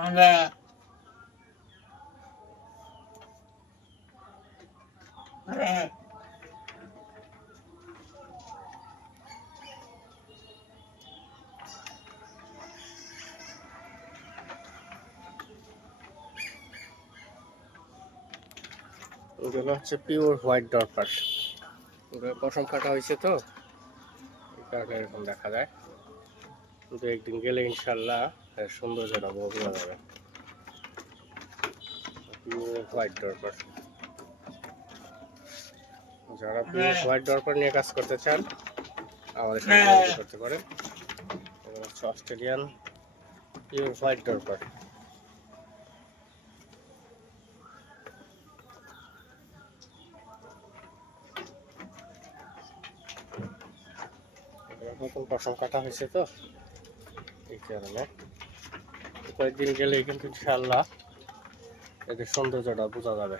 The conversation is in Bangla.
এগুলো হচ্ছে পিওর হোয়াইট ডরপার। পশম কাটা হয়েছে তো এই কারণে এরকম দেখা যায়, কিন্তু একদিন গেলে ইনশাল্লাহ সৌন্দর্যটা বোঝা যাবে। পিওর হোয়াইট ডরপার, যারা পিওর হোয়াইট ডরপার নিয়ে কাজ করতে চান আমাদের সাথে যোগাযোগ করতে পারেন। এগুলো হচ্ছে অস্ট্রেলিয়ান পিওর হোয়াইট ডরপার। নতুন পশম কাটা হয়েছে তো এই কারণে কয়েকদিন গেলেই কিন্তু ইনশাআল্লাহ এদের সৌন্দর্যটা বোঝা যাবে।